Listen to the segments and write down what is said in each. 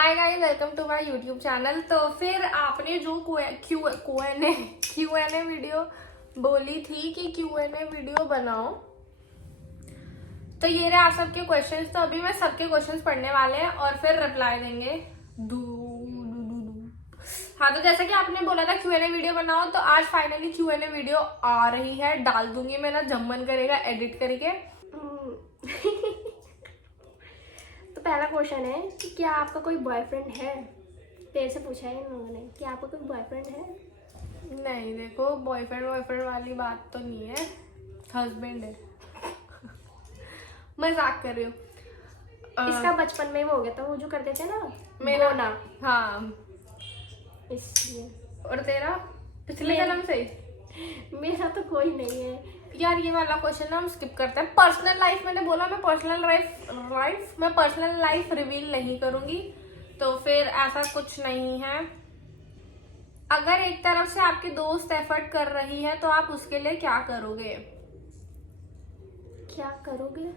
Hi guys, welcome to my YouTube channel. तो फिर आपने जो क्यू एन ए वीडियो बोली थी कि क्यू एन ए वीडियो बनाओ, तो ये रहे आप सबके क्वेश्चंस। तो अभी मैं सबके क्वेश्चंस पढ़ने वाले हैं और फिर रिप्लाई देंगे। हाँ, तो जैसा कि आपने बोला था क्यू एन ए वीडियो बनाओ, तो आज finally Q N A video आ रही है। डाल दूंगी मैं ना, जब मन करेगा एडिट करके। तो पहला क्वेश्चन है कि क्या आपका कोई बॉयफ्रेंड है? तेरे से पूछा है इन लोगों ने, क्या आपका कोई बॉयफ्रेंड है? नहीं, देखो बॉयफ्रेंड वाली बात तो नहीं है, हस्बैंड है। मजाक कर रही हूँ। इसका बचपन में वो हो गया था, वो जो करते थे ना मेरा ना, हाँ, इसलिए। और तेरा पिछले जन्म से ही? मेरा तो कोई नहीं है यार, ये वाला क्वेश्चन ना हम स्किप करते हैं। पर्सनल लाइफ, मैंने बोला मैं पर्सनल लाइफ रिवील नहीं करूंगी, तो फिर ऐसा कुछ नहीं है। अगर एक तरफ से आपकी दोस्त एफर्ट कर रही है तो आप उसके लिए क्या करोगे? क्या करोगे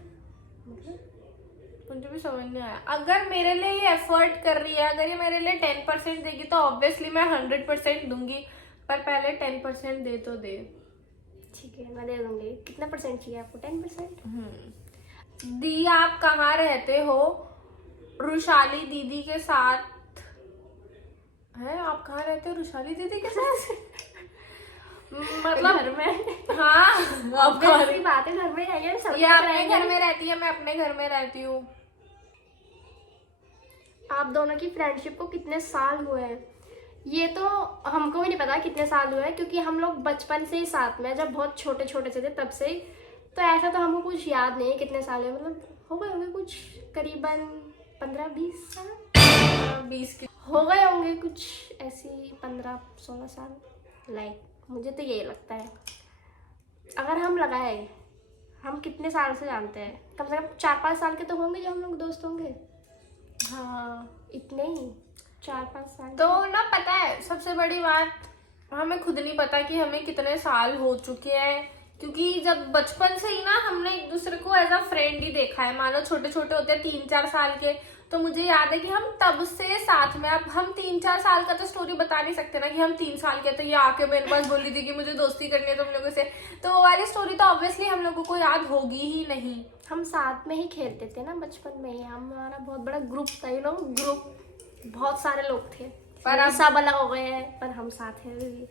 मुझे भी समझ नहीं आया। अगर मेरे लिए ये एफर्ट कर रही है, अगर ये मेरे लिए 10% देगी तो ऑब्वियसली मैं 100% दूंगी, पर पहले 10% दे तो दे। ठीक है, मैं दे दूंगी। कितना परसेंट चाहिए आपको? 10%। दी, आप कहाँ रहते हो? रुशाली दीदी के साथ है। आप कहाँ रहते हो रुशाली दीदी के साथ? मतलब घर में। हाँ, आप ऑब्वियसली बात है, घर में जाइए सब। ये अपने घर में रहती है, मैं अपने घर में रहती हूँ। आप दोनों की फ्रेंडशिप को कितने साल हुए हैं? ये तो हमको भी नहीं पता कितने साल हुए हैं, क्योंकि हम लोग बचपन से ही साथ में, जब बहुत छोटे छोटे से थे तब से ही। तो ऐसा तो हमको कुछ याद नहीं है कितने साल है, मतलब हो गए होंगे कुछ करीबन 15-20 साल। 20 की हो गए होंगे कुछ ऐसी 15-16 साल। लाइक मुझे तो यही लगता है। अगर हम लगाए, हम कितने साल से जानते हैं? कम से कम 4-5 साल के तो होंगे जो हम लोग दोस्त होंगे। हाँ, इतने ही 4-5 साल। तो ना, पता है सबसे बड़ी बात, हमें खुद नहीं पता कि हमें कितने साल हो चुके हैं, क्योंकि जब बचपन से ही ना हमने एक दूसरे को एज अ फ्रेंड ही देखा है। मान लो छोटे छोटे होते हैं 3-4 साल के, तो मुझे याद है कि हम तब से साथ में। अब हम 3-4 साल का तो स्टोरी बता नहीं सकते ना कि हम 3 साल के, तो ये आके मेरे पास बोली थी कि मुझे दोस्ती करनी है तुम लोगों से, तो वो वाली स्टोरी तो ऑब्वियसली हम लोगों को याद होगी ही नहीं। हम साथ में ही खेलते थे ना बचपन में ही। हमारा बहुत बड़ा ग्रुप था, यू नो, ग्रुप, बहुत सारे लोग थे। पर अब सब अलग हो गए हैं, पर हम साथ हैं अभी भी।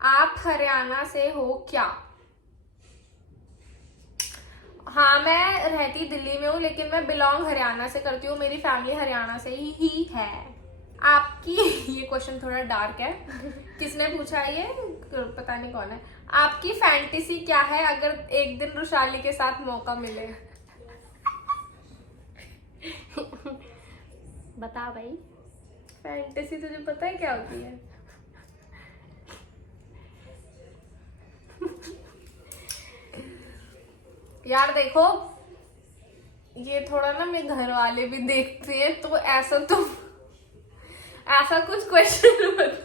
आप हरियाणा से हो क्या? हाँ, मैं रहती दिल्ली में हूँ, लेकिन मैं बिलोंग हरियाणा से करती हूँ। मेरी फैमिली हरियाणा से ही है। आपकी ये क्वेश्चन थोड़ा डार्क है। किसने पूछा ये? पता नहीं कौन है। आपकी फैंटेसी क्या है अगर एक दिन रुशाली के साथ मौका मिले? बता भाई। फैंटेसी तुझे पता है क्या होती है? यार देखो, ये थोड़ा ना मेरे घर वाले भी देखते हैं, तो ऐसा कुछ क्वेश्चन मत,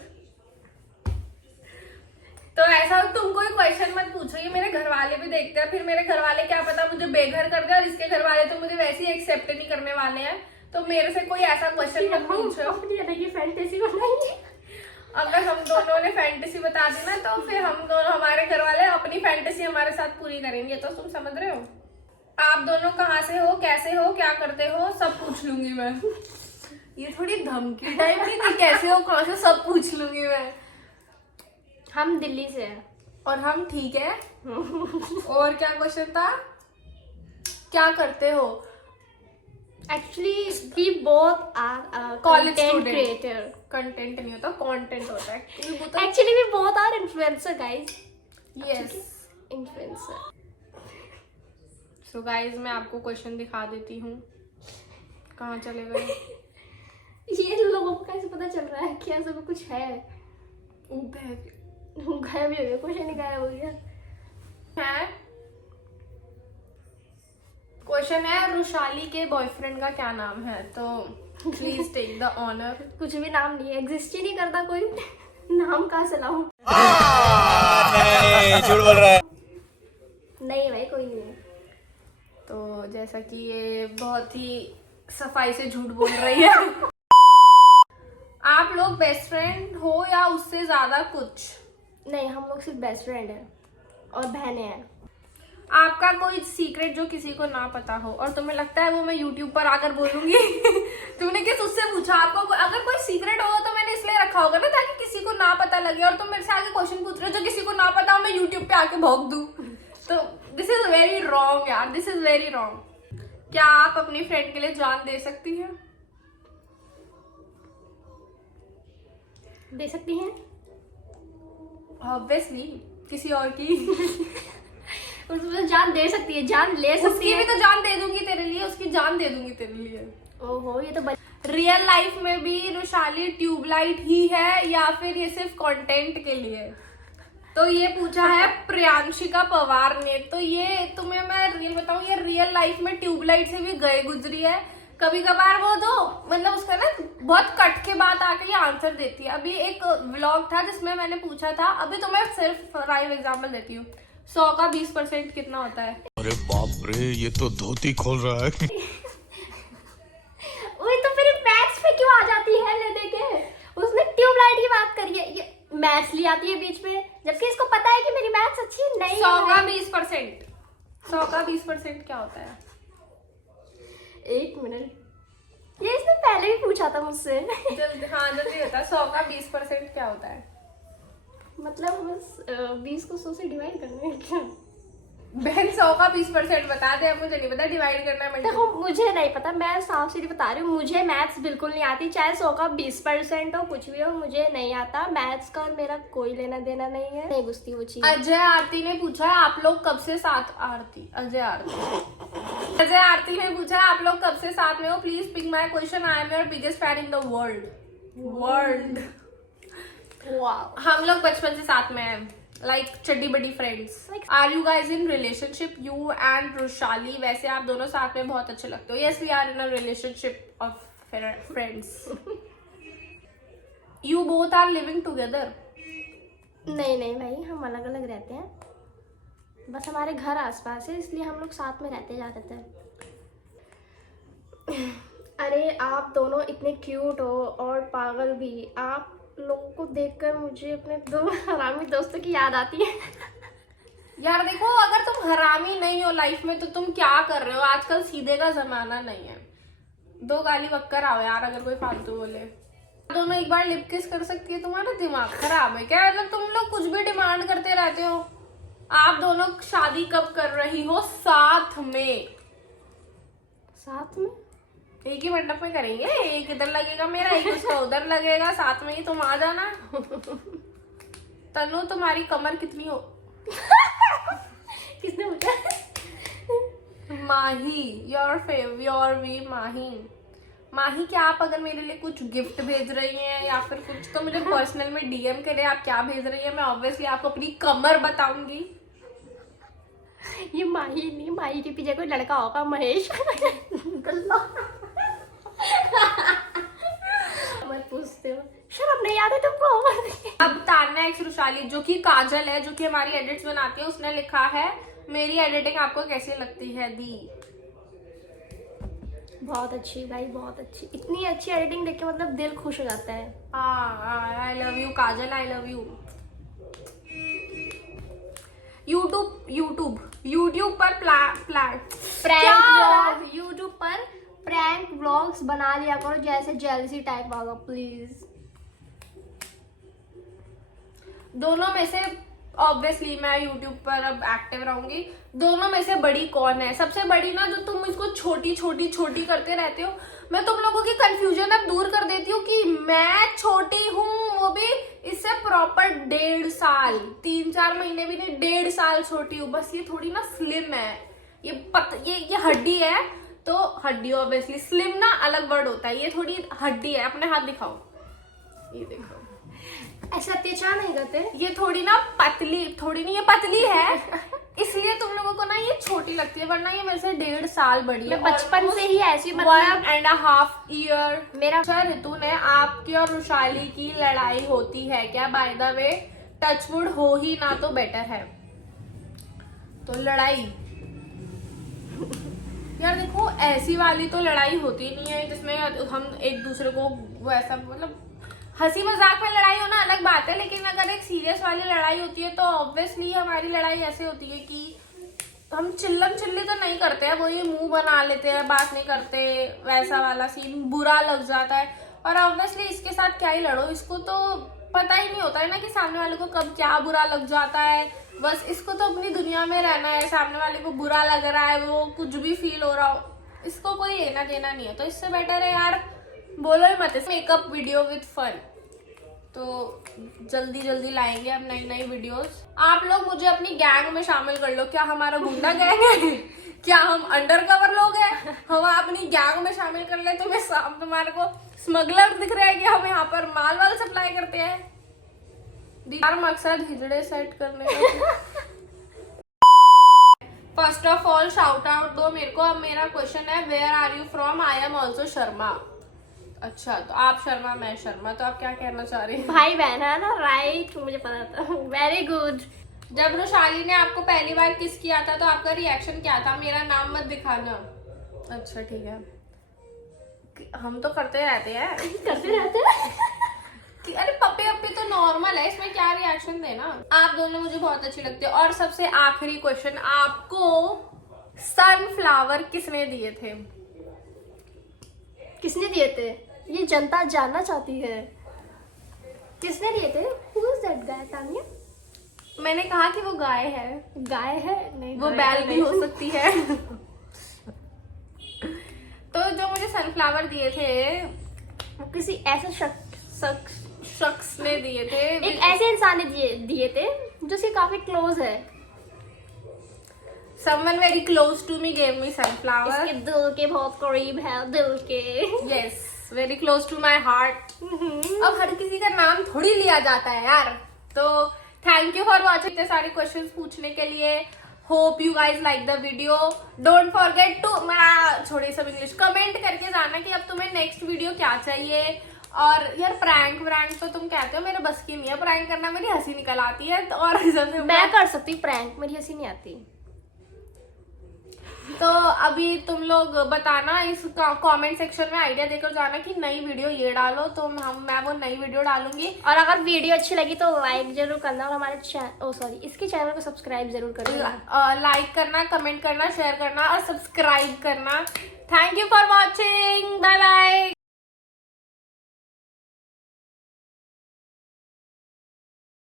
तो ऐसा तुम कोई क्वेश्चन मत पूछो। ये मेरे घर वाले भी देखते हैं, फिर मेरे घर वाले क्या पता मुझे बेघर कर दे, और इसके घर वाले तो मुझे वैसे ही एक्सेप्ट नहीं करने वाले हैं। तो मेरे से कोई ऐसा क्वेश्चन मत पूछो। अपनी अलग ही फैंटेसी बनाएंगे। अगर हम दोनों ने फैंटेसी बता दी ना, तो फिर हम दोनों, हमारे घर वाले अपनी फैंटेसी हमारे साथ पूरी करेंगे। तो तुम समझ रहे हो? आप दोनों कहाँ से हो, कैसे हो, क्या करते हो, सब पूछ लूंगी मैं। ये थोड़ी धमकी टाइप की थी, कैसे हो, कहाँ से, सब पूछ लूंगी मैं। हम दिल्ली से हैं। और हम ठीक है। और क्या क्वेश्चन था? क्या करते हो? Actually we both are college content student. Creator. Content नहीं होता, कंटेंट होता है। Actually we both are influencer guys. Yes, influencer. So guys, मैं आपको क्वेश्चन दिखा देती हूँ। कहाँ चले गए? ये लोगों को कैसे पता चल रहा है कि ऐसा भी कुछ है? गायब ही हो गया, क्वेश्चन ही गायब हो गया है। क्वेश्चन है, रुशाली के बॉयफ्रेंड का क्या नाम है? तो प्लीज टेक द ऑनर। कुछ भी नाम नहीं है, एग्जिस्ट ही नहीं करता कोई। नाम कहाँ से लाऊं? नहीं, झूठ बोल रहा है। नहीं भाई, कोई नहीं है। तो जैसा कि ये बहुत ही सफाई से झूठ बोल रही है। लोग बेस्ट फ्रेंड हो या उससे ज्यादा कुछ? नहीं, हम लोग सिर्फ बेस्ट फ्रेंड हैं और बहनें हैं। आपका कोई सीक्रेट जो किसी को ना पता हो और तुम्हें लगता है वो मैं यूट्यूब पर आकर बोलूंगी? तुमने किस उससे पूछा? आपको अगर कोई सीक्रेट होगा तो मैंने इसलिए रखा होगा ना ताकि किसी को ना पता लगे, और तुम मेरे से आगे क्वेश्चन पूछ रहे हो जो किसी को ना पता हो मैं यूट्यूब पे आके भोंक दूं, तो दिस इज वेरी रॉन्ग यार, दिस इज वेरी रॉन्ग। क्या आप अपनी फ्रेंड के लिए जान दे सकती हैं? दे सकती हैं। ऑब्वियसली, किसी और की। उसमें जान दे सकती है, जान ले सकती उसकी है। भी तो जान दे दूंगी तेरे लिए, उसकी जान दे दूंगी तेरे लिए। ओहो, ये तो रियल लाइफ में भी रुशाली ट्यूबलाइट ही है या फिर ये सिर्फ कंटेंट के लिए? तो ये पूछा है प्रियांशिका पवार ने। तो ये तुम्हें मैं रियल बताऊं, ये रियल लाइफ में ट्यूबलाइट से भी गए गुजरी है। कभी कभार वो तो मतलब उसका ना बहुत कट के बात आके ये आंसर देती है। अभी एक व्लॉग था जिसमें मैंने पूछा था, अभी तो मैं सिर्फ लाइव एग्जाम्पल देती हूँ, 100 का 20% कितना होता है? अरे बाप रे, ये तो धोती खोल रहा है। वही तो फिर मैथ्स पे क्यों आ जाती है ले दे के? उसने ट्यूबलाइट की बात करी है, ये मैथ्स ले आती है बीच में, जबकि इसको पता है कि मेरी मैथ्स अच्छी नहीं 100 का है। 20%, 100 का 20% क्या होता है? एक मिनट, ये इसने पहले भी पूछा था मुझसे। जल्दी, हाँ जल्दी बता, 100 का 20% क्या होता है? मतलब हम 20 को 100 से डिवाइड करना है क्या? बहन 100 का 20% बता दे, मुझे नहीं पता डिवाइड करना है। देखो मुझे नहीं पता, मैं साफ सीधी बता रही हूँ, मुझे मैथ्स बिल्कुल नहीं आती, चाहे 100 का 20% हो, कुछ भी हो, मुझे नहीं आता मैथ्स का, और मेरा कोई लेना देना नहीं है, नहीं घुसती वो चीज। अजय आरती ने पूछा है आप लोग कब से साथ? अजय आरती ने पूछा है आप लोग कब से साथ में हो? Please pick my question, I am your biggest fan in the world. हम लोग बचपन से साथ में हैं, लाइक चड्डी buddy friends. Are you guys in relationship, you and Rushali? वैसे आप दोनों साथ में बहुत अच्छे लगते हो। Yes we are in a relationship of friends. You both are living together? नहीं नहीं भाई, हम अलग अलग रहते हैं, बस हमारे घर आसपास है इसलिए हम लोग साथ में रहते ज्यादातर। अरे आप दोनों इतने क्यूट हो और पागल भी, आप लोगों को देखकर मुझे अपने दो हरामी दोस्तों की याद आती है। यार देखो, अगर तुम हरामी नहीं हो लाइफ में तो तुम क्या कर रहे हो? आजकल सीधे का जमाना नहीं है। दो गाली बक्कर आओ यार अगर कोई फालतू बोले। दोनों एक बार लिप किस कर सकती है? तुम्हारा दिमाग खराब है क्या? मतलब तुम लोग कुछ भी डिमांड करते रहते हो। आप दोनों शादी कब कर रही हो? साथ में। साथ में? एक ही मंडप में करेंगे, एक इधर लगेगा मेरा, एक उसका उधर लगेगा, साथ में ही तुम आ जाना। तनु तुम्हारी कमर कितनी हो? किसने पूछा? माही, योर वी माही। माही, क्या आप अगर मेरे लिए कुछ गिफ्ट भेज रही हैं या फिर कुछ, तो मुझे पर्सनल में डीएम करें आप क्या भेज रही हैं। मैं ऑब्वियसली आपको अपनी कमर बताऊंगी। ये माही नहीं, माही के पीछे कोई लड़का होगा, महेश। मत पूछते हो, शर्म नहीं आती तुमको? अब तान्या एक्स रुशाली जो कि काजल है, जो कि हमारी एडिट्स बनाती है, उसने लिखा है मेरी एडिटिंग आपको कैसी लगती है दी? बहुत अच्छी भाई, बहुत अच्छी, इतनी अच्छी एडिटिंग देख के मतलब दिल खुश हो जाता है। I love you Kajal, I love you. YouTube पर यूट्यूब पर प्रैंक व्लॉग्स बना लिया करो, जैसे जेलसी टाइप वाला, प्लीज। दोनों में से ऑब्वियसली मैं यूट्यूब पर अब एक्टिव रहूंगी। दोनों में से बड़ी कौन है? सबसे बड़ी ना, जो तुम इसको छोटी छोटी छोटी करते रहते हो, मैं तुम लोगों की कंफ्यूजन अब दूर कर देती हूँ कि मैं छोटी हूँ, वो भी इससे प्रॉपर 1.5 साल, 3-4 महीने भी नहीं, 1.5 साल छोटी हूँ। बस ये थोड़ी ना स्लिम है, ये हड्डी है, तो हड्डी ऑब्वियसली, स्लिम ना अलग वर्ड होता है, ये थोड़ी हड्डी है। अपने हाथ दिखाओ, ये देखो, ऐसा अत्याचार नहीं करते। ये थोड़ी ना पतली, थोड़ी नहीं, ये पतली है, इसलिए तुम लोगों को ना ये छोटी लगती है, वरना ये मेरे से 1.5 साल बड़ी है। मैं बचपन से ही ऐसी, 1.5 ईयर मेरा। अच्छा ऋतु ने, आपकी और रुशाली की लड़ाई होती है क्या? बाय द वे टचवुड हो ही ना तो बेटर है। तो लड़ाई यार देखो, ऐसी वाली तो लड़ाई होती नहीं है जिसमें हम एक दूसरे को वैसा, मतलब हंसी मजाक में लड़ाई होना अलग बात है, लेकिन अगर एक सीरियस वाली लड़ाई होती है तो ऑब्वियसली हमारी लड़ाई ऐसे होती है कि हम चिल्लम चिल्ली तो नहीं करते हैं, वो ये मुंह बना लेते हैं, बात नहीं करते, वैसा वाला सीन बुरा लग जाता है। और ऑब्वियसली इसके साथ क्या ही लड़ो, इसको तो पता ही नहीं होता है ना कि सामने वाले को कब क्या बुरा लग जाता है। बस इसको तो अपनी दुनिया में रहना है, सामने वाले को बुरा लग रहा है, वो कुछ भी फील हो रहा हो, इसको कोई लेना देना नहीं है। तो इससे बेटर है यार बोलो ही मत, मेकअप वीडियो विद फन। तो जल्दी जल्दी लाएंगे अब नई नई वीडियोस। आप लोग मुझे अपनी गैंग में शामिल कर लो। क्या हमारा गुंडा गैंग है? क्या हम अंडर कवर लोग हैं? हम अपनी गैंग में शामिल कर ले। तुम्हारे को स्मगलर दिख रहा है कि हम यहाँ पर माल वाल सप्लाई करते हैं? यार मकसद हिजड़े सेट करने का। First of all shout out दो मेरे को। अब मेरा क्वेश्चन है where are you from? I am also Sharma. अच्छा, तो आप शर्मा मैं शर्मा, तो आप क्या कहना चाह रही हैं? भाई बहन है ना, राइट, मुझे पता था। Very good. जब रोशाली ने आपको पहली बार किस किया था तो आपका रिएक्शन क्या था? मेरा नाम मत दिखाना। अच्छा ठीक है, हम तो करते रहते हैं। करते रहते हैं। कि अरे पप्पी अप्पी तो नॉर्मल है, इसमें क्या रिएक्शन देना। आप दोनों मुझे बहुत अच्छी लगती है। और सबसे आखिरी क्वेश्चन, आपको सनफ्लावर किसने दिए थे? किसने दिए थे ये जनता जानना चाहती है। किसने दिए थे? Who is that guy, Tania? मैंने कहा कि वो गाय है। गाय है? नहीं, वो गाय बैल तो भी नहीं। हो सकती है। तो जो मुझे सनफ्लावर दिए थे वो किसी ऐसे शख्स ने दिए थे। एक ऐसे इंसान ने दिए थे जो से काफी क्लोज है। Someone very close to me gave me sunflower. इसके दिल के बहुत करीब है, दिल के। Yes, very close to my heart. अब हर किसी का नाम थोड़ी लिया जाता है यार। तो थैंक यू फॉर वॉचिंग। इतने सारे क्वेश्चंस पूछने के लिए। Hope you guys like the video. Don't forget to, मैं छोड़े सब इंग्लिश, कमेंट करके जाना कि अब तुम्हें नेक्स्ट वीडियो क्या चाहिए। और यार प्रैंक व्रैंक तो तुम कहते हो मेरे बस की नहीं है प्रैंक करना, मेरी हंसी निकल आती है। तो और मैं कर सकती प्रैंक, मेरी हंसी नहीं आती। तो अभी तुम लोग बताना इस कमेंट सेक्शन में, आइडिया देकर जाना कि नई वीडियो ये डालो, तो मैं वो नई वीडियो डालूंगी। और अगर वीडियो अच्छी लगी तो लाइक जरूर करना और हमारे इसके चैनल को सब्सक्राइब जरूर करना। लाइक करना, कमेंट करना, शेयर करना और सब्सक्राइब करना। Thank you for watching, bye bye.